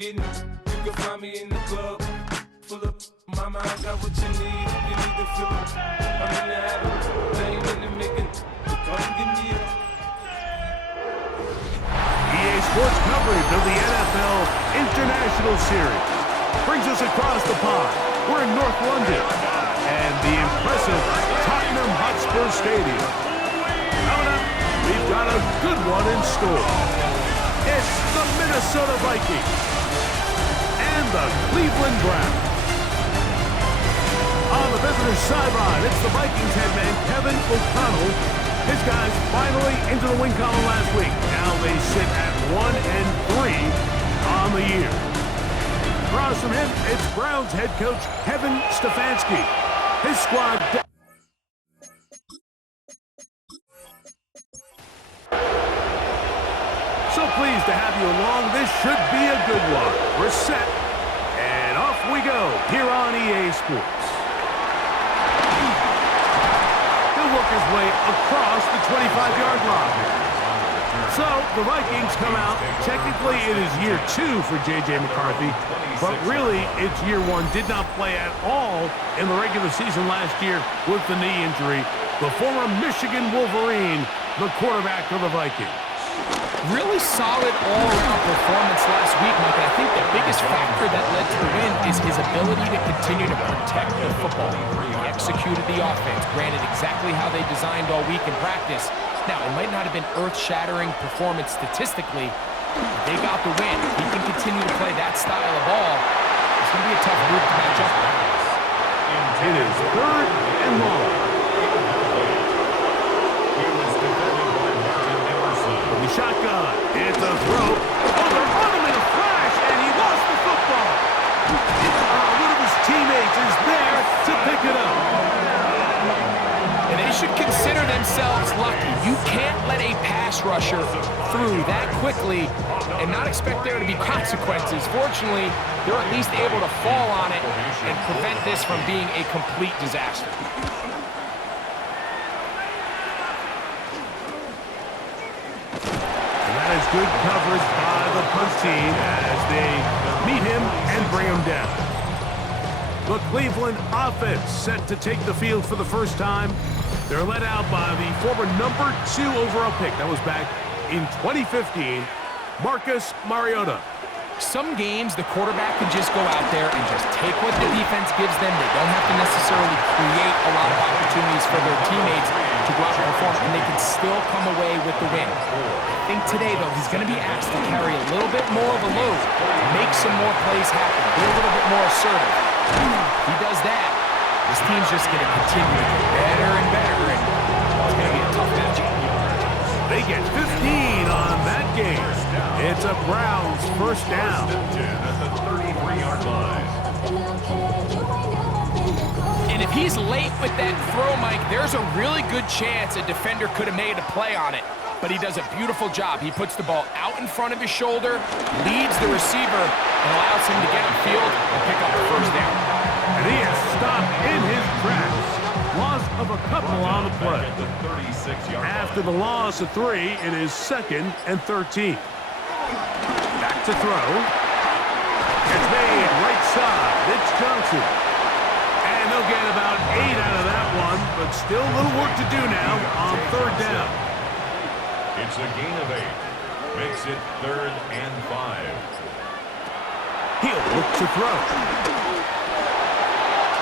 You can find me in the club, full of mama, I got what you need. You need to feel it. I'm in the habit, I ain't in the making. Come give me a EA Sports coverage of the NFL International Series brings us across the pond. We're in North London and the impressive Tottenham Hotspur Stadium. Coming up, we've got a good one in store. It's the Minnesota Vikings and the Cleveland Browns. On the visitor's sideline, it's the Vikings head man Kevin O'Connell. His guys finally into the win column last week. Now they sit at 1-3 on the year. Across from him, it's Browns head coach Kevin Stefanski. His squad... So pleased to have you along. This should be a good one. We're set, and off we go here on EA Sports. He'll work his way across the 25-yard line. So the Vikings come out. Technically, it is year 2 for J.J. McCarthy, but really, it's year 1. Did not play at all in the regular season last year with the knee injury. The former Michigan Wolverine, the quarterback of the Vikings. Really solid all-around performance last week, Mike. I think the biggest factor that led to the win is his ability to continue to protect the football. He executed the offense, granted exactly how they designed all week in practice. Now, it might not have been earth-shattering performance statistically, but they got the win. If he can continue to play that style of ball, it's going to be a tough group to match up with. It is 3rd and long. Shotgun. It's a throw. Oh, they're on him in a flash, and he lost the football. One of his teammates is there to pick it up. And they should consider themselves lucky. You can't let a pass rusher through that quickly and not expect there to be consequences. Fortunately, they're at least able to fall on it and prevent this from being a complete disaster. Good coverage by the punt team as they meet him and bring him down. The Cleveland offense set to take the field for the first time. They're led out by the former number 2 overall pick. That was back in 2015, Marcus Mariota. Some games, the quarterback can just go out there and just take what the defense gives them. They don't have to necessarily create a lot of opportunities for their teammates to go out and perform, and they can still come away with the win. I think today, though, he's going to be asked to carry a little bit more of a load, make some more plays happen, be a little bit more assertive. If he does that, this team's just going to continue to get better and better, and it's going to be a tough matchup. They get 15 on that game. It's a Browns first down. At the 33-yard line. And if he's late with that throw, Mike, there's a really good chance a defender could have made a play on it. But he does a beautiful job. He puts the ball out in front of his shoulder, leads the receiver, and allows him to get upfield and pick up the first down. And he is stopped in his tracks. Loss of a couple on the play. After the loss of 3, it is 2nd and 13. Back to throw. It's made right side. It's Johnson. And they'll get about 8 out of that one, but still a little work to do now on 3rd down. It's a gain of 8. Makes it 3rd and 5. He'll look to throw.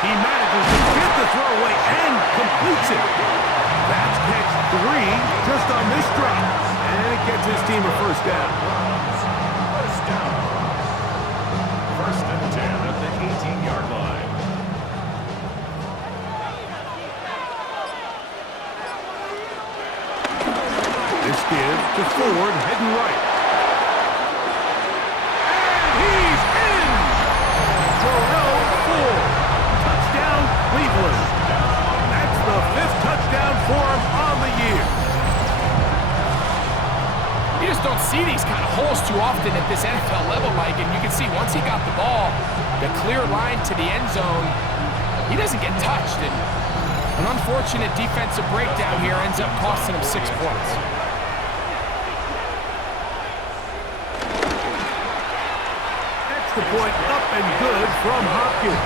He manages to get the throw away and completes it. That's catch 3 just on this drop. And it gets his team a first down. First down. 1st and 10 at the 18-yard line. This gives to Ford heading right. And he's in! Jerome Ford. Touchdown, Cleveland. That's the 5th touchdown for him on the year. You just don't see these kind of holes too often at this NFL level, Mike, and you can see once he got the ball, the clear line to the end zone, he doesn't get touched, and an unfortunate defensive breakdown here ends up costing him 6 points. Extra point up and good from Hopkins.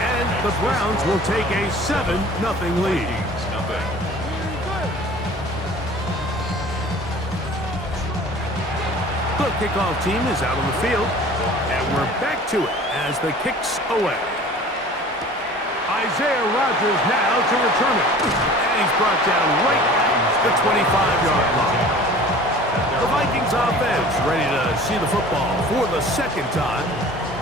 And the Browns will take a 7-0 lead. The kickoff team is out on the field, and we're back to it as the kick's away. Isaiah Rodgers now to return it, and he's brought down right at the 25-yard line. The Vikings offense ready to see the football for the second time.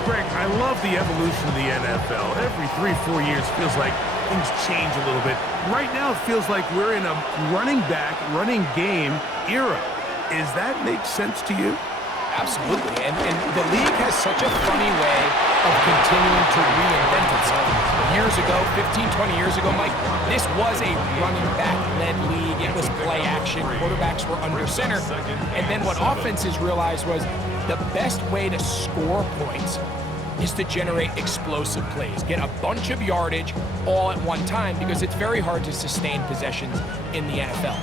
Greg, I love the evolution of the NFL. Every 3-4 years feels like things change a little bit. Right now it feels like we're in a running back, running game era. Does that make sense to you? Absolutely, and the league has such a funny way of continuing to reinvent itself. Years ago, 15, 20 years ago, Mike, this was a running back-led league. It was play action. Quarterbacks were under center. And then what offenses realized was the best way to score points is to generate explosive plays. Get a bunch of yardage all at one time because it's very hard to sustain possessions in the NFL.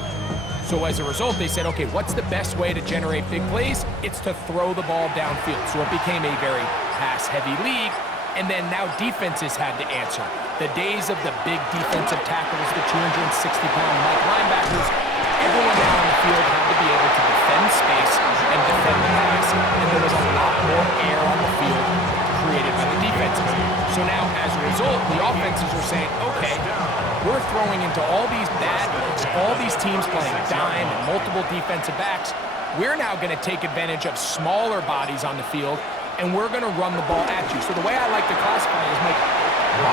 So as a result, they said, okay, what's the best way to generate big plays? It's to throw the ball downfield. So it became a very pass-heavy league. And then now defenses had to answer. The days of the big defensive tackles, the 260-pound linebackers, everyone down on the field had to be able to defend space and defend the pass. And there was a lot more air on the field created by the defenses. So now, as a result, the offenses are saying, okay, we're throwing into all these bad looks, all these teams playing dime and multiple defensive backs. We're now going to take advantage of smaller bodies on the field, and we're going to run the ball at you. So the way I like to classify it is, Mike,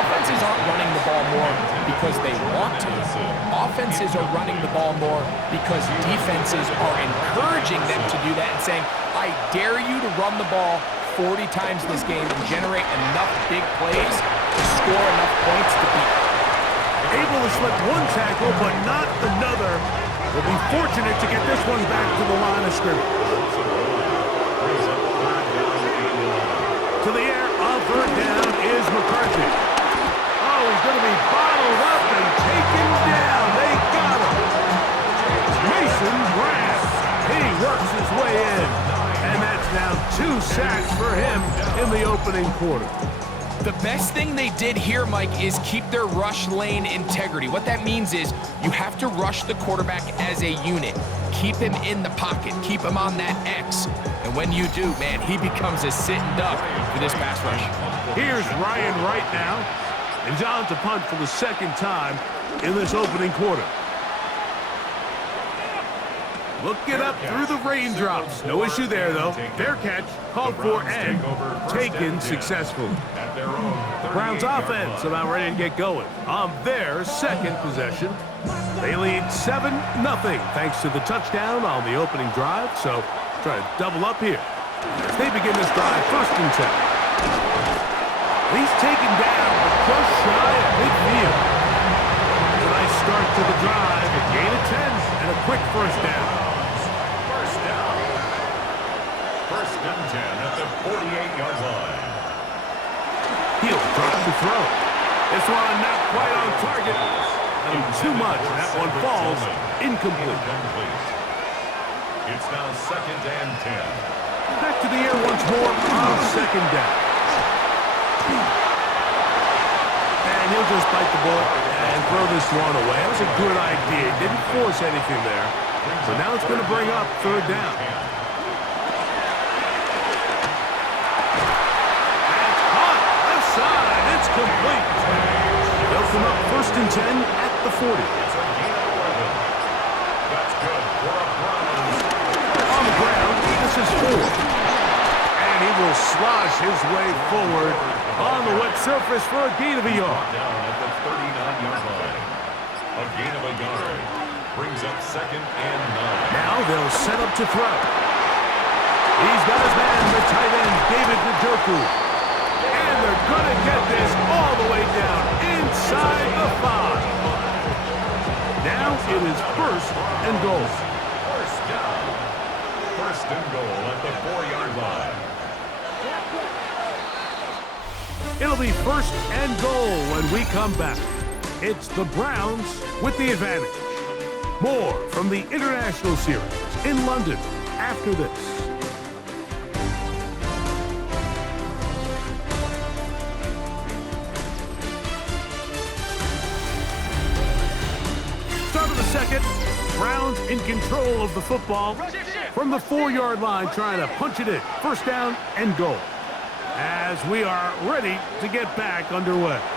offenses aren't running the ball more because they want to. Offenses are running the ball more because defenses are encouraging them to do that and saying, I dare you to run the ball 40 times this game and generate enough big plays to score enough points to beat. Able to slip one tackle, but not another. Will be fortunate to get this one back to the line of scrimmage. To the air on third down is McCarthy. Oh, he's going to be bottled up and taken down. They got him. Mason Graham. He works his way in. And that's now 2 sacks for him in the opening quarter. The best thing they did here, Mike, is keep their rush lane integrity. What that means is you have to rush the quarterback as a unit. Keep him in the pocket. Keep him on that X. And when you do, man, he becomes a sitting duck for this pass rush. Here's Ryan Wright now. And John to punt for the second time in this opening quarter. Looking up through the raindrops. No issue there, though. Fair catch, called for and taken successfully. The Browns offense about ready to get going on their second possession. They lead 7-0 thanks to the touchdown on the opening drive. So try to double up here as they begin this drive 1st and 10. He's taken down, but just shy of midfield. A nice start to the drive, a gain of 10 and a quick 1st down. First and 10 at the 48-yard line. He'll drop the throw. This one not quite on target. Too much. That one falls incomplete. It's now 2nd and 10. Back to the air once more on 2nd down. And he'll just bite the bullet and throw this one away. That was a good idea. Didn't force anything there. So now it's going to bring up 3rd down. It's complete. They'll come up 1st and 10 at the 40. It's a gain of 11. That's good for a Browns. On the ground, this is 4. And he will slosh his way forward on the wet surface for a gain of a yard. Down at the 39-yard line. A gain of a yard brings up 2nd and 9. Now they'll set up to throw. He's got his man, the tight end, David Njoku. And they're going to get this all the way down inside the 5. Now it is 1st and goal. First down. 1st and goal at the 4-yard line. It'll be 1st and goal when we come back. It's the Browns with the advantage. More from the International Series in London after this. Browns in control of the football from the 4-yard line, trying to punch it in. First down and goal. As we are ready to get back underway. And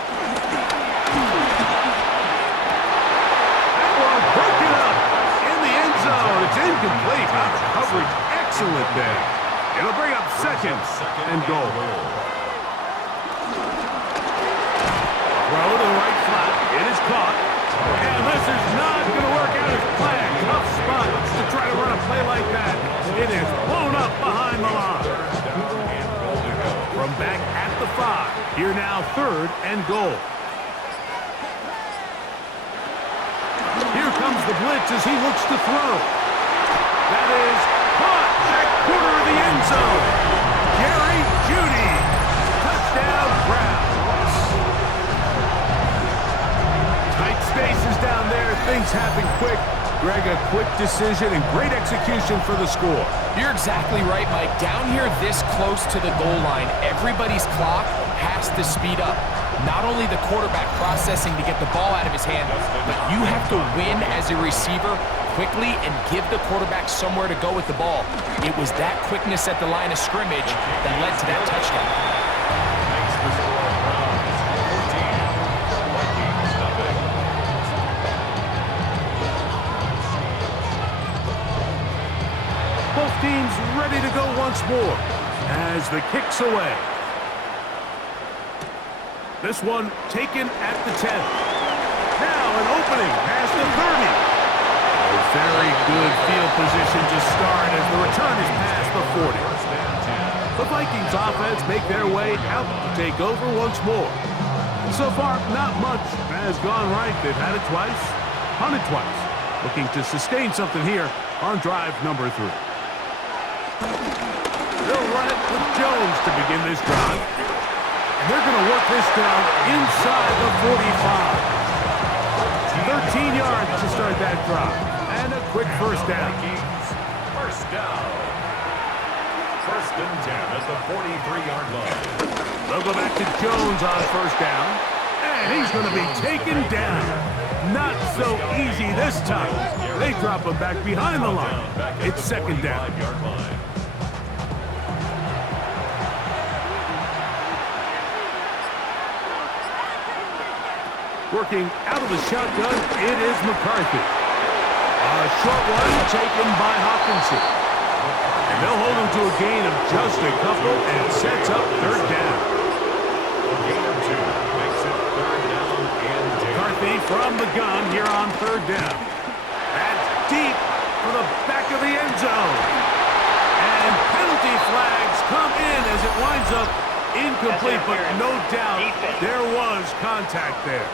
we're broken up in the end zone. It's incomplete. Coverage excellent there. It'll bring up second and goal. Throw to the right flat. It is caught. And this is not going to work out as planned. Tough spot to try to run a play like that. It is blown up behind the line. From back at the 5. Here now, third and goal. Here comes the blitz as he looks to throw. That is caught back corner of the end zone. Jerry Jeudy. Touchdown, Browns. Tight spaces down there. Things happen quick. Greg, a quick decision and great execution for the score. You're exactly right, Mike. Down here this close to the goal line, everybody's clock has to speed up. Not only the quarterback processing to get the ball out of his hand, but you have to win as a receiver quickly and give the quarterback somewhere to go with the ball. It was that quickness at the line of scrimmage that led to that touchdown. Both teams ready to go once more as the kick's away. This one taken at the 10. Now an opening past the 30. A very good field position to start as the return is past the 40. The Vikings offense make their way out to take over once more. So far, not much has gone right. They've had it twice, punted twice. Looking to sustain something here on drive number 3. They'll run it with Jones to begin this drive. And they're going to work this down inside the 45. 13 yards to start that drive. And a quick first down. First down. First and 10 at the 43-yard line. They'll go back to Jones on first down. And he's going to be taken down. Not so easy this time. They drop him back behind the line. It's second down. Working out of the shotgun, it is McCarthy. A short one taken by Hawkinson. And they'll hold him to a gain of just a couple and sets up third down. A gain of 2 makes it third down and 10. McCarthy from the gun here on third down. That's deep for the back of the end zone. And penalty flags come in as it winds up incomplete, but no doubt there was contact there.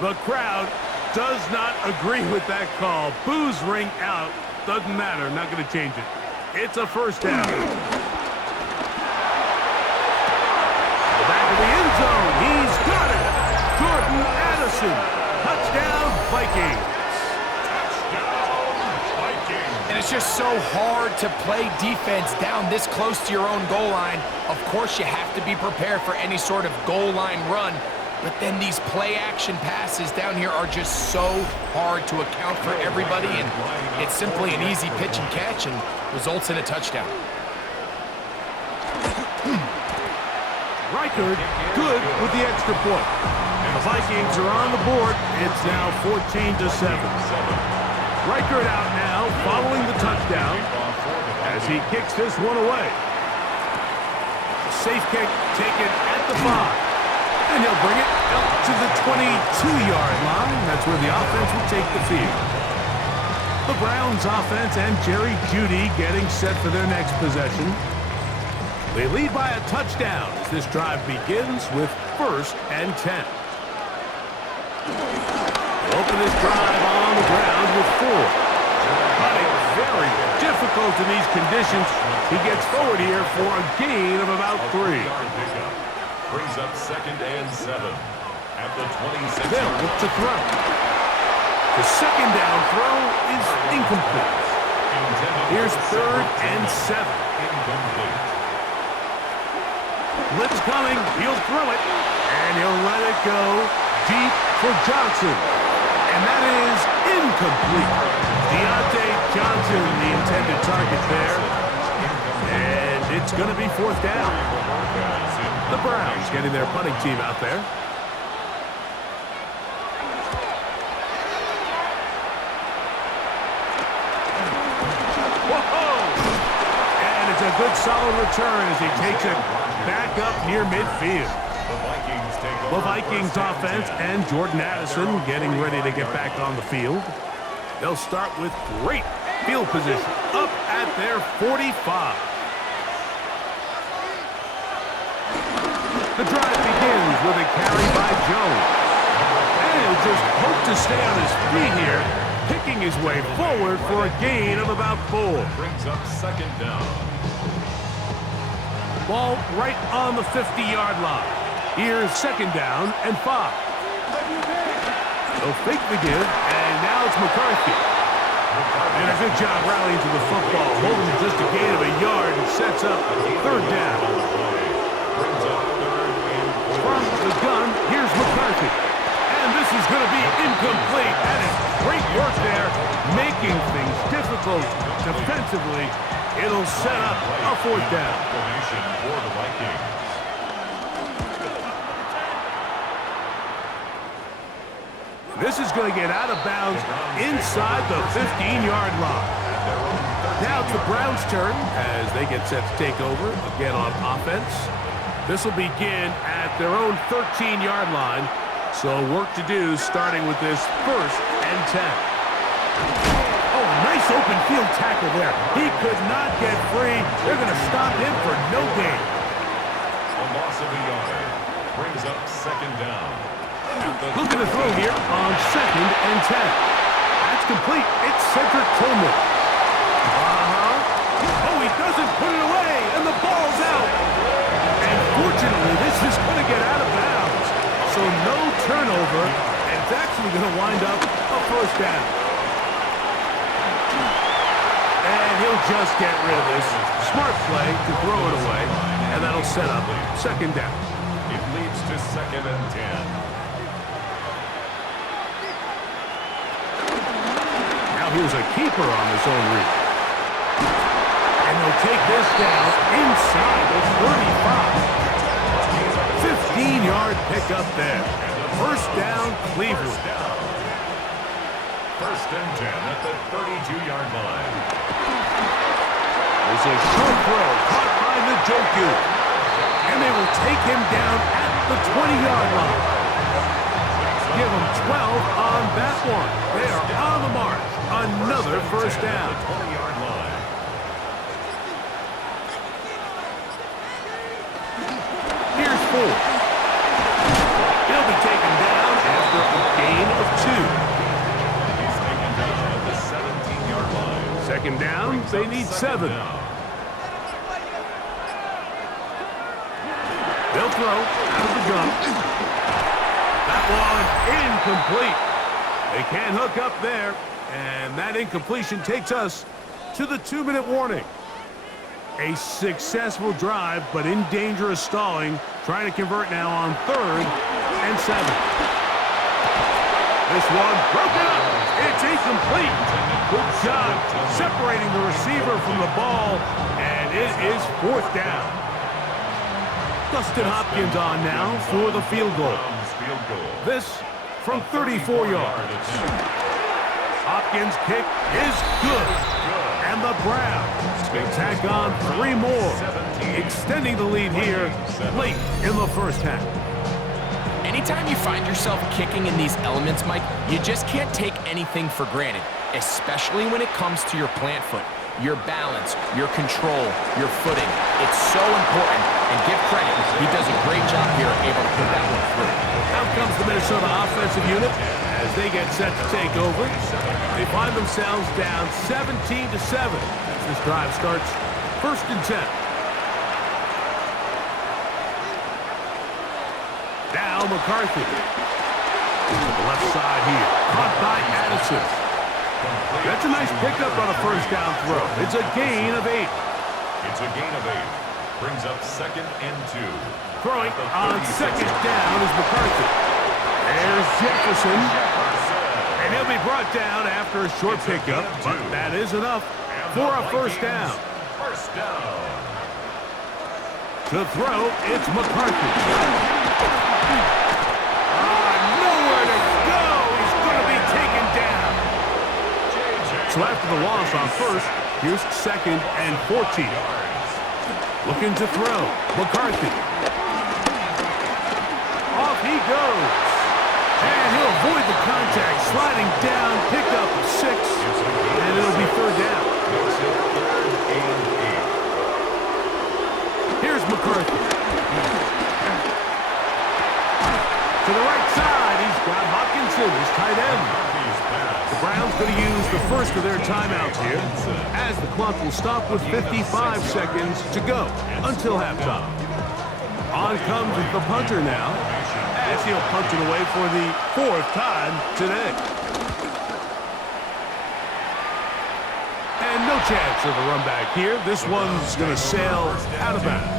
The crowd does not agree with that call. Boos ring out. Doesn't matter. Not going to change it. It's a first down. The back of the end zone. He's got it. Jordan Addison. Touchdown, Vikings. And it's just so hard to play defense down this close to your own goal line. Of course, you have to be prepared for any sort of goal line run. But then these play-action passes down here are just so hard to account for everybody, and it's simply an easy pitch and catch and results in a touchdown. Reichard good with the extra point. And the Vikings are on the board. It's now 14-7. Reichard out now following the touchdown as he kicks this one away. A safe kick taken at the 5. And he'll bring it up to the 22-yard line. That's where the offense will take the field. The Browns offense and Jerry Jeudy getting set for their next possession. They lead by a touchdown as this drive begins with first and 10. They'll open this drive on the ground with 4. Hunting very difficult in these conditions. He gets forward here for a gain of about 3. Brings up second and 7 at the 26. They'll look to throw. The second down throw is incomplete. Here's third and 7. Incomplete. Blitz coming. He'll throw it. And he'll let it go deep for Johnson. And that is incomplete. Deontay Johnson, the intended target there. And it's going to be fourth down. The Browns getting their punting team out there. Whoa! And it's a good solid return as he takes it back up near midfield. The Vikings offense and Jordan Addison getting ready to get back on the field. They'll start with great field position up at their 45. The drive begins with a carry by Jones. And he'll just hope to stay on his feet here, picking his way forward for a gain of about 4. Brings up second down. Ball right on the 50-yard line. Here's second down and 5. They'll fake the give, and now it's McCarthy. And a good job rallying to the football, holding just a gain of a yard and sets up third down. From the gun, here's McCarthy. And this is going to be incomplete. That is great work there, making things difficult defensively. It'll set up a fourth down. For the Vikings. This is going to get out of bounds inside the 15-yard line. Now it's the Browns' turn as they get set to take over again on offense. This will begin at their own 13-yard line. So work to do starting with this first and 10. Oh, a nice open field tackle there. He could not get free. They're going to stop him for no gain. A loss of a yard brings up second down. Looking to throw here on second and 10. That's complete. It's Cedric Tillman. Oh, he doesn't put it away, and the ball's out. And fortunately, this is going to get out of bounds. So no turnover, and it's actually going to wind up a first down. And he'll just get rid of this. Smart play to throw it away, and that'll set up second down. It leads to second and 10. Here's a keeper on his own read. And they'll take this down inside the 35. 15-yard pickup there. First down, Cleveland. First and 10 at the 32-yard line. There's a short throw caught by Njoku. And they will take him down at the 20-yard line. Give them 12 on that one. They are on the mark. Another first down. 20-yard line. Here's 4. He'll be taken down after a gain of 2. He's taken down at the 17-yard line. Second down, they need 7. They'll throw out of the gun. That one incomplete. They can't hook up there. And that incompletion takes us to the 2-minute warning. A successful drive, but in danger of stalling. Trying to convert now on third and 7. This one broken up. It's incomplete. Good job separating the receiver from the ball. And it is fourth down. Dustin Hopkins on now for the field goal. This from 34 yards. Hopkins' kick is good. And the Browns will tack on 3 more, extending the lead here late in the first half. Anytime you find yourself kicking in these elements, Mike, you just can't take anything for granted, especially when it comes to your plant foot, your balance, your control, your footing. It's so important, and give credit, he does a great job here able to put that one through. Out comes the Minnesota offensive unit as they get set to take over. They find themselves down 17-7 as this drive starts first and 10. Now McCarthy. To the left side here. Caught by Addison. That's a nice pickup on a first down throw. It's a gain of 8. It's a gain of 8. Brings up second and 2. Throwing on second down is McCarthy. There's Jefferson. And he'll be brought down after a short pickup, but that is enough for a first down. First down. To throw, it's McCarthy. Nowhere to go. He's going to be taken down. So after the loss on first, here's 2nd and 14. Looking to throw, McCarthy. Off he goes. And he'll avoid the contact, sliding down, pick up a 6, and it'll be 3rd down. Here's McCarthy. To the right side, he's got Hawkinson, his tight end. The Browns going to use the first of their timeouts here, as the clock will stop with 55 seconds to go until halftime. On comes the punter now, as he'll punt it away for the 4th time today. And no chance of a run back here. This one's going to sail out of bounds.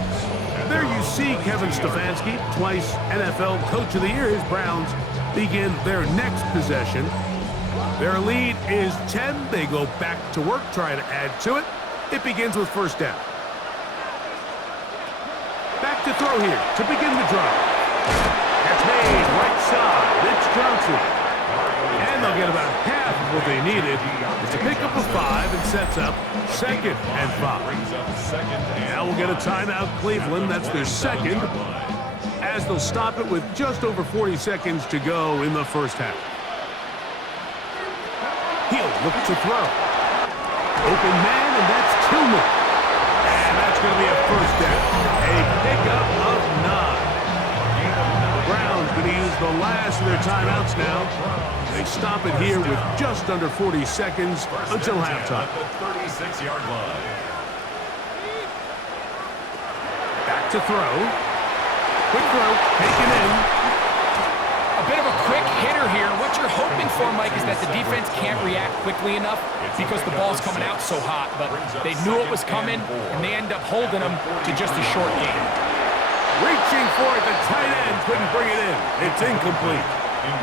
There you see Kevin Stefanski, twice NFL Coach of the Year. His Browns begin their next possession. Their lead is 10. They go back to work, try to add to it. It begins with first down. Back to throw here to begin the drive. That's made right side. It's Johnson. And they'll get about half of what they needed. It's a pickup of 5 and sets up 2nd and 5. Now we'll get a timeout, Cleveland. That's their 2nd, as they'll stop it with just over 40 seconds to go in the first half. He'll look to throw. Open man, and that's Tillman. And that's going to be a first down. A pickup of 9. The Browns going to use the last of their timeouts now. They stop it here with just under 40 seconds until halftime. At the 36-yard line. Back to throw. Quick throw, taken in. A bit of a quick hitter here. What you're hoping for, Mike, is that the defense can't react quickly enough because the ball's coming out so hot. But they knew it was coming, and they end up holding them to just a short game. Reaching for it, the tight end couldn't bring it in. It's incomplete.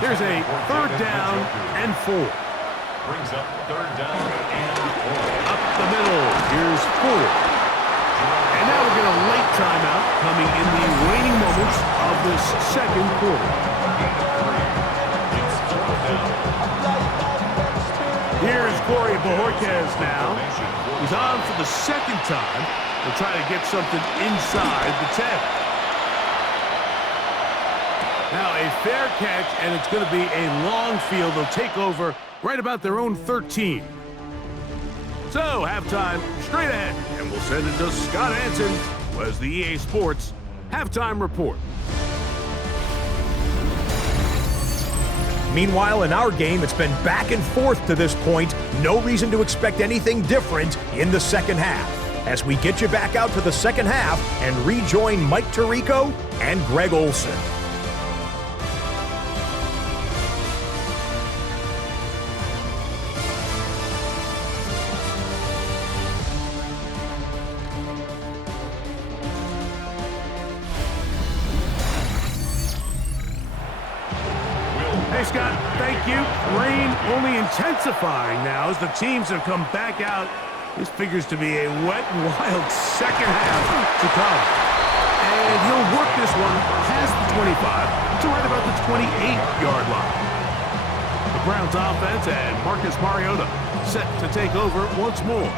There's a 3rd down and 4. Brings up 3rd down and 4. Up the middle, here's 4. And now we'll get a late timeout coming in the waning moments of this 2nd quarter. Here's Corey Bojorquez now. He's on for the 2nd time. They'll try to get something inside the 10. Now a fair catch, and it's going to be a long field. They'll take over right about their own 13. So, halftime straight ahead, and we'll send it to Scott Hansen, who has the EA Sports Halftime Report. Meanwhile, in our game, it's been back and forth to this point. No reason to expect anything different in the second half. As we get you back out to the second half and rejoin Mike Tirico and Greg Olson. Hey, Scott, thank you. Rain only intensifying now as the teams have come back out. This figures to be a wet and wild second half to come. And he'll work this one past the 25 to right about the 28-yard line. The Browns offense and Marcus Mariota set to take over once more.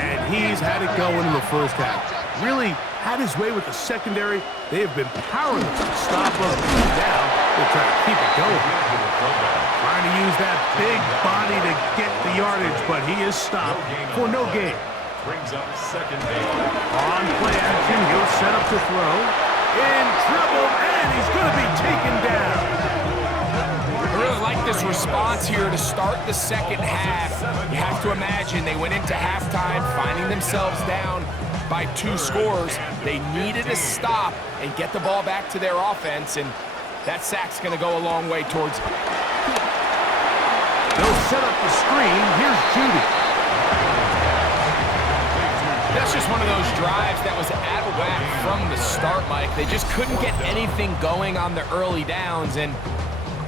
And he's had it going in the first half. Really had his way with the secondary. They have been powerless to stop him. Now they're trying to keep it going. Trying to use that big body to get the yardage, but he is stopped for no gain. Brings up 2nd down. On play action, he'll set up to throw. In trouble, and he's going to be taken down. I really like this response here to start the second half. You have to imagine they went into halftime finding themselves down by 2 scores. They needed to stop and get the ball back to their offense, and that sack's going to go a long way towards it. They'll set up the screen. Here's Judy. That's just one of those drives that was out of whack from the start, Mike. They just couldn't get anything going on the early downs, and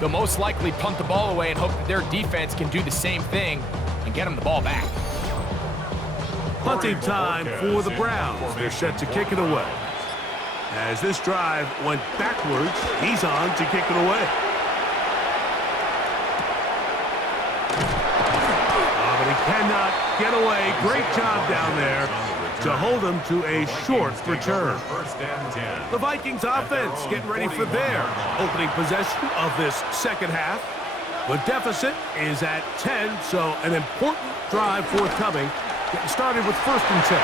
They'll most likely punt the ball away and hope that their defense can do the same thing and get them the ball back. Punting time for the Browns. They're set to kick it away. As this drive went backwards, he's on to kick it away. But he cannot get away. Great job down there to hold him to a short return. The Vikings offense getting ready for their opening possession of this second half. The deficit is at 10, so an important drive forthcoming. Getting started with 1st and 10.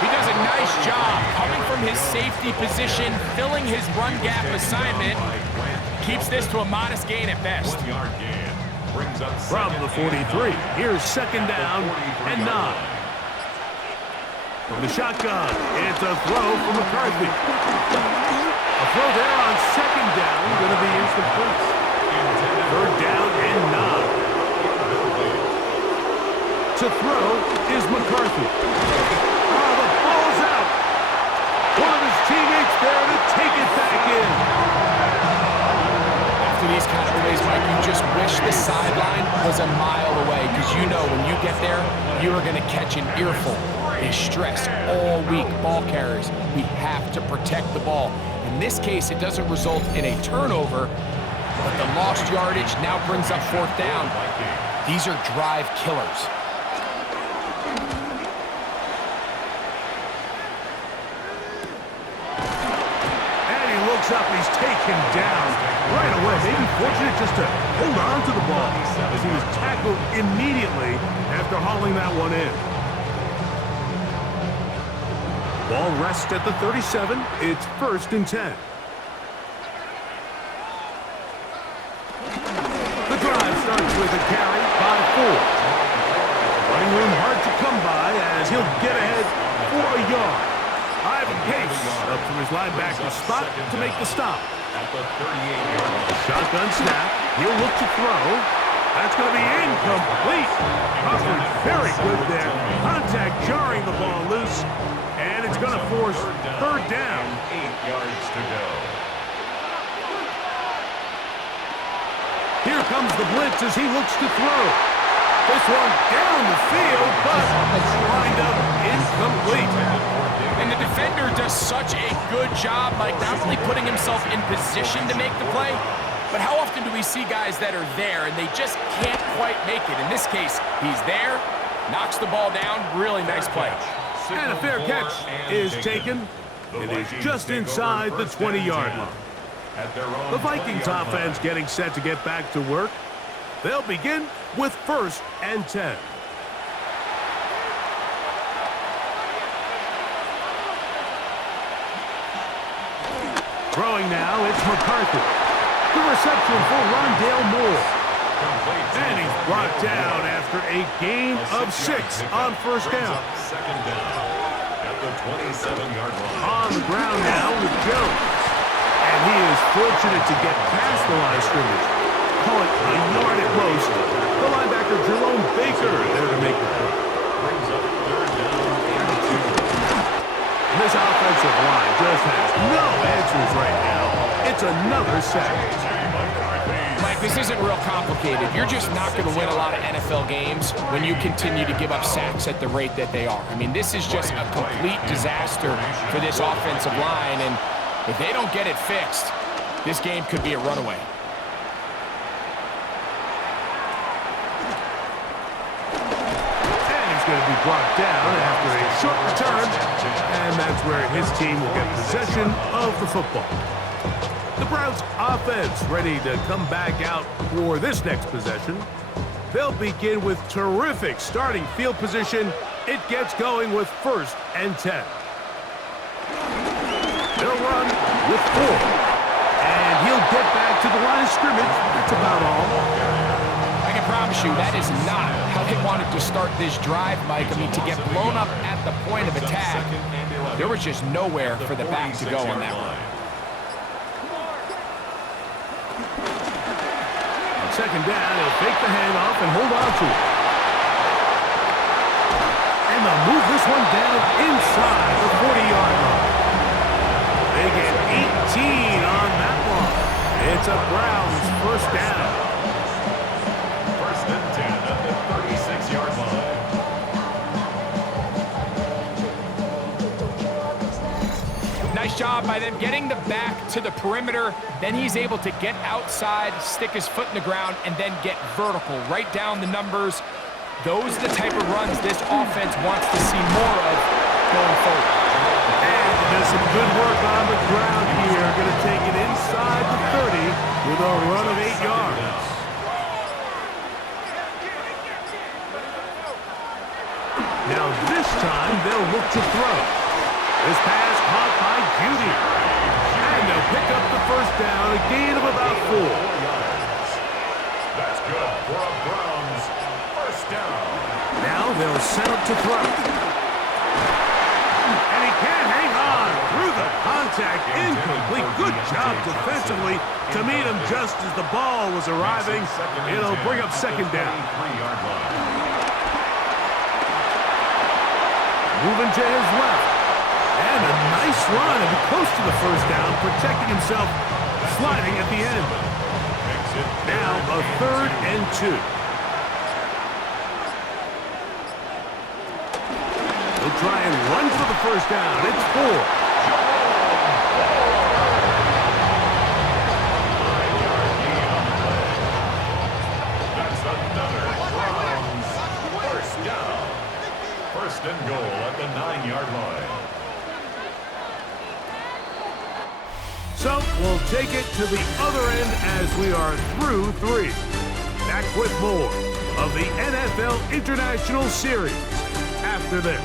He does a nice job coming from his safety position, filling his run gap assignment. Keeps this to a modest gain at best. From the 43, here's 2nd down and 9. From the shotgun, it's a throw from McCarthy. A throw there on 2nd down, going to be incomplete. 3rd down and 9. To throw is McCarthy. Oh, the ball's out. One of his teammates there to take it back in. After these kind of plays, Mike, you just wish the sideline was a mile away, because you know when you get there, you are going to catch an earful. They stress all week, ball carriers. We have to protect the ball. In this case, it doesn't result in a turnover, but the lost yardage now brings up 4th down. These are drive killers. And he looks up, he's taken down right away. Maybe fortunate just to hold on to the ball as he was tackled immediately after hauling that one in. Ball rests at the 37. It's 1st and 10. The drive starts with a carry by 4. Running room hard to come by as he'll get ahead for a yard. Ivan Pace up from his linebacker spot to make the stop. At the 38-yard line. Shotgun snap. He'll look to throw. That's going to be incomplete. Hufford very good there. Contact jarring the ball loose. And it's going to force 3rd down. 8 yards to go. Here comes the blitz as he looks to throw. This one down the field, but it's lined up incomplete. And the defender does such a good job, Mike, not only putting himself in position to make the play, but how often do we see guys that are there and they just can't quite make it? In this case, he's there, knocks the ball down, really nice play. And a fair catch is taken. It is just inside the 20-yard line. The Vikings offense getting set to get back to work. They'll begin with 1st and 10. Throwing now, it's McCarthy. The reception for Rondale Moore. And he's brought down after a gain of 6 on 1st down. 2nd down at the 27-yard line. On the ground now with Jones. And he is fortunate to get past the line of scrimmage. Call it a yard at most. The linebacker Jerome Baker there to make the play. Brings up 3rd down and 2. This offensive line just has no answers right now. It's another sack. Mike, this isn't real complicated. You're just not going to win a lot of NFL games when you continue to give up sacks at the rate that they are. I mean, this is just a complete disaster for this offensive line, and if they don't get it fixed, this game could be a runaway. And he's going to be brought down after a short return, and that's where his team will get possession of the football. The Browns offense ready to come back out for this next possession. They'll begin with terrific starting field position. It gets going with 1st and 10. They'll run with 4. And he'll get back to the line of scrimmage. That's about all. I can promise you that is not how they wanted to start this drive, Mike. I mean, to get blown up at the point of attack, there was just nowhere for the back to go on that one. On 2nd down, he'll fake the handoff and hold on to it. And they'll move this one down inside the 40-yard line. They get 18 on that one. It's a Browns Nice job by them getting the back to the perimeter. Then he's able to get outside, stick his foot in the ground, and then get vertical, right down the numbers. Those are the type of runs this offense wants to see more of going forward. And does some good work on the ground here. Going to take it inside the 30 with a run of 8 yards. Now this time they'll look to throw. This pass caught by Judy. And they'll pick up the first down, a gain of about 4. That's good for a Browns first down. Now they'll set up to throw. And he can't hang on through the contact. Incomplete. Good job defensively to meet him just as the ball was arriving. It'll bring up second down. Moving to his left. And a nice run and close to the first down, protecting himself, sliding at the end. Now a 3rd and 2. He'll try and run for the first down. It's 4. That's another Browns first down. First and goal at the 9-yard line. So we'll take it to the other end as we are through 3. Back with more of the NFL International Series after this.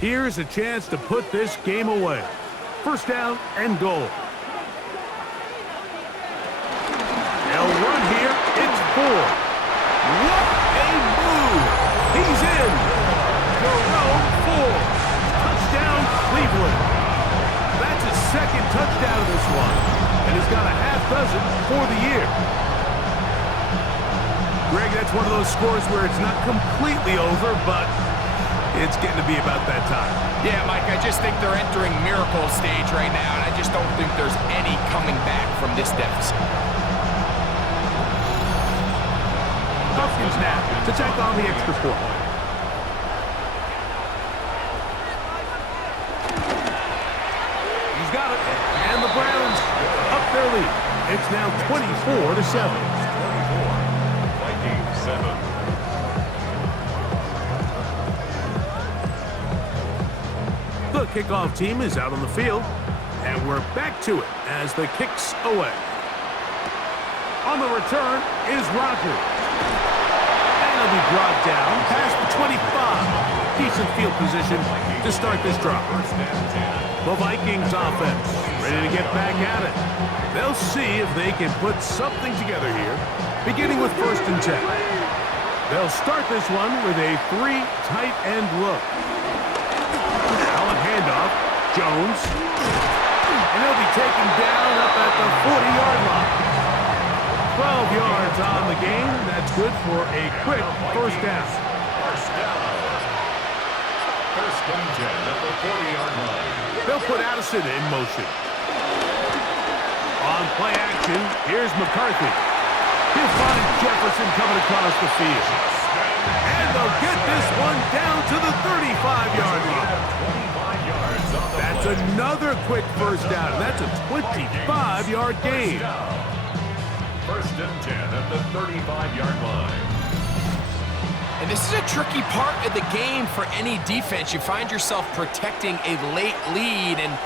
Here's a chance to put this game away. First down and goal. They'll run here. It's 4. What a move! He's in. Jerome Ford. Touchdown, Cleveland. That's his second touchdown of this one, and he's got a half dozen for the year. Greg, that's one of those scores where it's not completely over, but it's getting to be about that time. Yeah, Mike, I just think they're entering miracle stage right now, and I just don't think there's any coming back from this deficit. Hopkins now to tack on the extra point. He's got it, and the Browns up their lead. It's now 24-7. Vikings 7. The kickoff team is out on the field, and we're back to it as the kick's away. On the return is Rodgers. And he'll be brought down past the 25. Decent field position to start this drive. The Vikings offense ready to get back at it. They'll see if they can put something together here, beginning with 1st and 10. They'll start this one with a 3 tight end look. Handoff, Jones, and he'll be taken down up at the 40-yard line. 12 yards on the game. That's good for a quick first down. First down. First and 10 at the 40-yard line. They'll put Addison in motion. On play action, here's McCarthy. He'll find Jefferson coming across the field. And they'll get this one down to the 35-yard line. That's another quick first down. That's a 25-yard gain. First and 10 at the 35-yard line. And this is a tricky part of the game for any defense. You find yourself protecting a late lead, and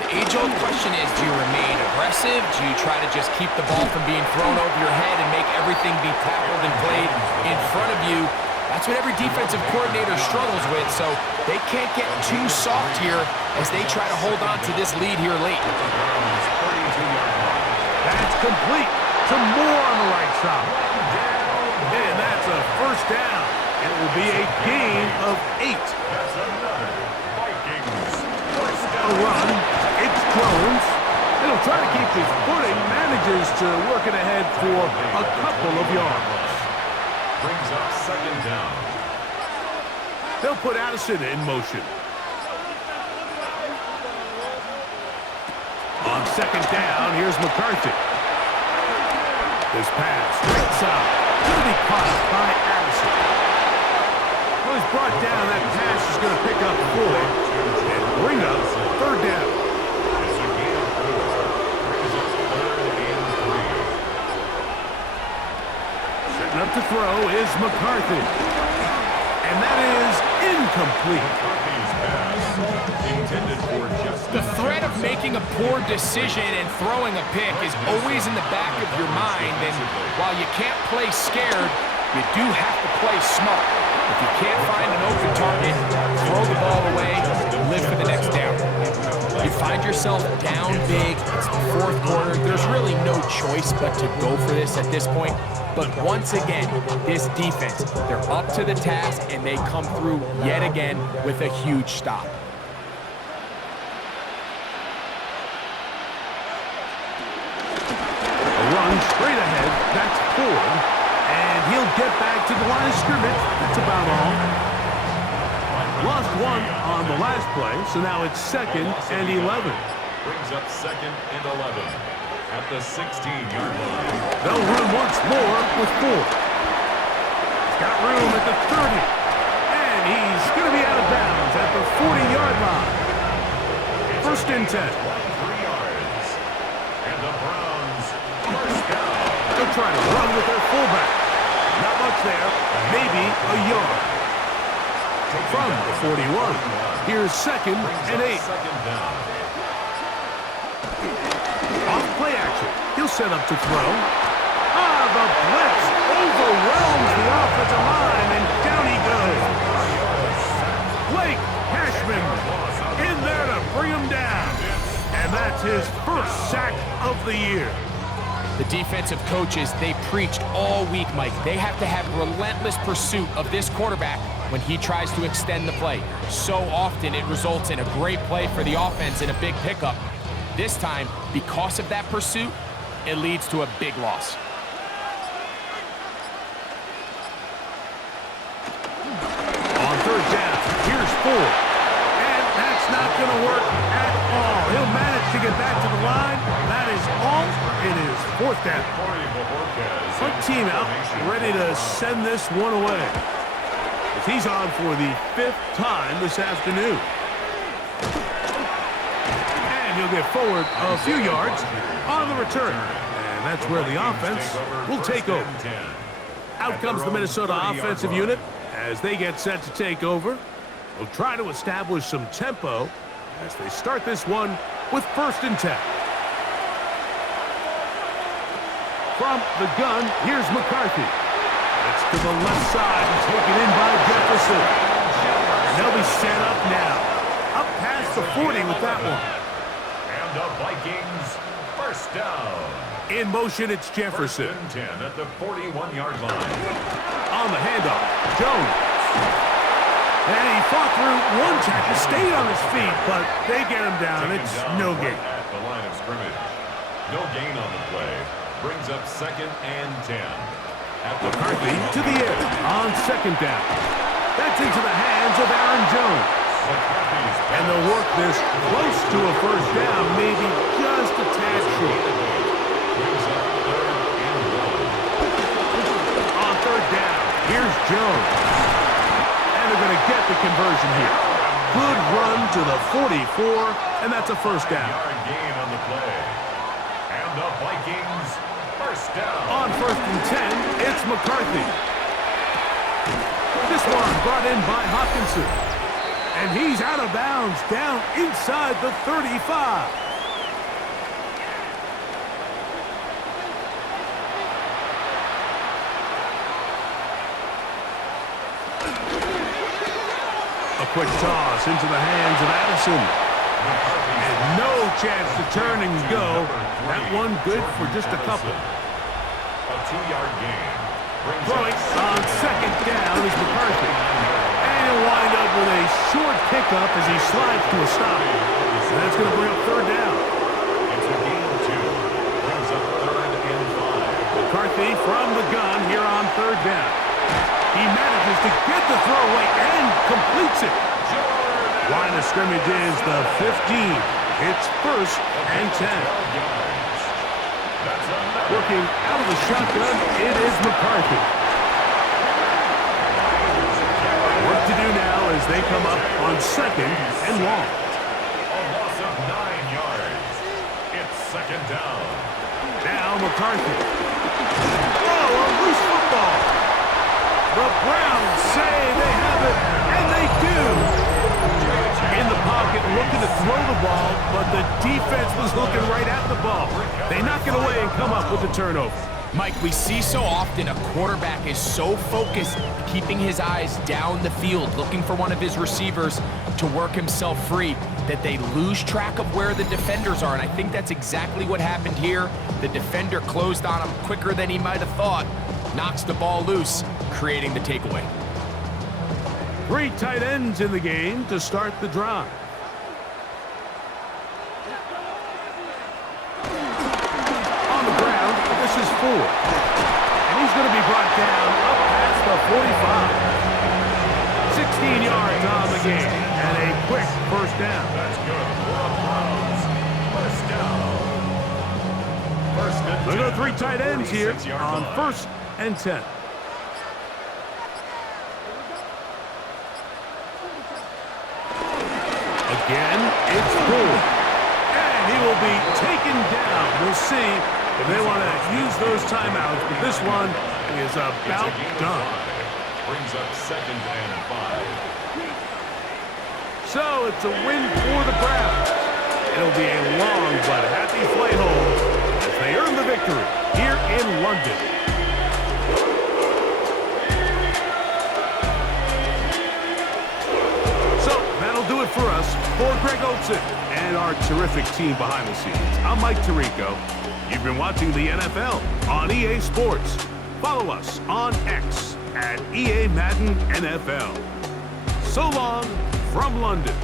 the age-old question is, do you remain aggressive? Do you try to just keep the ball from being thrown over your head and make everything be tackled and played in front of you? That's what every defensive coordinator struggles with, so they can't get too soft here as they try to hold on to this lead here late. That's complete to Moore on the right side. And that's a first down. It will be a gain of 8. That's another Vikings first A down. run. It's Jones. And he'll try to keep his footing. Manages to work it ahead for a couple of yards. Brings up second down. They'll put Addison in motion. On second down, here's McCarthy. This pass, outside, going to be caught by Addison. Well, he's brought down. That pass is going to pick up 4 and bring up third down. It's a gain of 4. Brings up 3rd and 3. Setting up to throw is McCarthy. And that is incomplete. McCarthy's pass intended for just The threat of making a poor decision and throwing a pick is always in the back of your mind, and while you can't play scared, you do have to play smart. If you can't find an open target, throw the ball away, live for the next down. You find yourself down big, it's the fourth quarter, there's really no choice but to go for this at this point. But once again, this defense, they're up to the task, and they come through yet again with a huge stop. Run straight ahead, that's Ford, and he'll get back to the line of scrimmage. That's about all. Lost 1 on the last play, so now it's 2nd and 11. brings up 2nd and 11 at the 16-yard line. They'll run once more with Ford. He's got room at the 30, and he's going to be out of bounds at the 40-yard line. 1st and 10. 3 yards. And the Browns first down. They'll try to run with their fullback. Not much there, maybe a yard. From the 41, here's 2nd and 8. Second down. Off play action, he'll set up to throw. The blitz overwhelms the offensive line, and down he goes. Blake Cashman in there to bring him down. And that's his first sack of the year. The defensive coaches, they preached all week, Mike. They have to have relentless pursuit of this quarterback when he tries to extend the play. So often it results in a great play for the offense and a big pickup. This time, because of that pursuit, it leads to a big loss. On third down, here's Ford. And that's not going to work at all. He'll manage to get back to the line. That is all. It is 4th down. Front team out, ready to send this one away. As he's on for the 5th time this afternoon. And he'll get forward a few yards on the return. And that's where the offense will take over. Out comes the Minnesota offensive unit as they get set to take over. They'll try to establish some tempo as they start this one with 1st and 10. From the gun, here's McCarthy. It's to the left side and taken in by Jefferson. And they'll be set up now. Up past the 40 with that one. And the Vikings first down. In motion, it's Jefferson. 1st and 10 at the 41-yard line. On the handoff, Jones. And he fought through one tackle, stayed on his feet, but they get him down. It's no gain. At the line of scrimmage. No gain on the play. Brings up 2nd and 10. At the McCarthy to the air on 2nd down. That's into the hands of Aaron Jones. And they'll work this close to a 1st down, maybe just a tad short. Brings up 3rd and 1. On 3rd down, here's Jones. And they're going to get the conversion here. Good run to the 44, and that's a 1st down. Yard gain on the play. And the Vikings first down. On 1st and 10, it's McCarthy. This one brought in by Hopkinson. And he's out of bounds, down inside the 35. A quick toss into the hands of Addison. And no chance to turn and go. That one good for just a couple. A 2-yard gain. Throwing on 2nd down is McCarthy. And he'll wind up with a short pickup as he slides to a stop. And that's going to bring up 3rd down. It's a gain of 2. Brings up 3rd and 5. McCarthy from the gun here on 3rd down. He manages to get the throwaway and completes it. Line of scrimmage is the 15. It's 1st and 10. Working out of the shotgun, it is McCarthy. Work to do now as they come up on 2nd and long. A loss of 9 yards. It's 2nd down. Now McCarthy. Oh, a loose football. The Browns say they have it, and they do. In the pocket, looking to throw the ball, but the defense was looking right at the ball. They knock it away and come up with the turnover. Mike, we see so often a quarterback is so focused, keeping his eyes down the field, looking for one of his receivers to work himself free, that they lose track of where the defenders are, and I think that's exactly what happened here. The defender closed on him quicker than he might have thought, knocks the ball loose, creating the takeaway. 3 tight ends in the game to start the drive. On the ground, this is Ford. And he's going to be brought down up past the 45. 16 yards on the game, and a quick 1st down. That's good for the Browns. 1st down. 1st and 10. They go 3 tight ends here 46-yard on line. 1st and 10. Again, it's Ford. And he will be taken down. We'll see if they want to use those timeouts, but this one is about done. Brings up 2nd and 5. So it's a win for the Browns. It'll be a long but happy flight home as they earn the victory here in London. That'll do it for us. For Greg Olsen and our terrific team behind the scenes, I'm Mike Tirico. You've been watching the NFL on EA Sports. Follow us on X at EA Madden NFL. So long from London.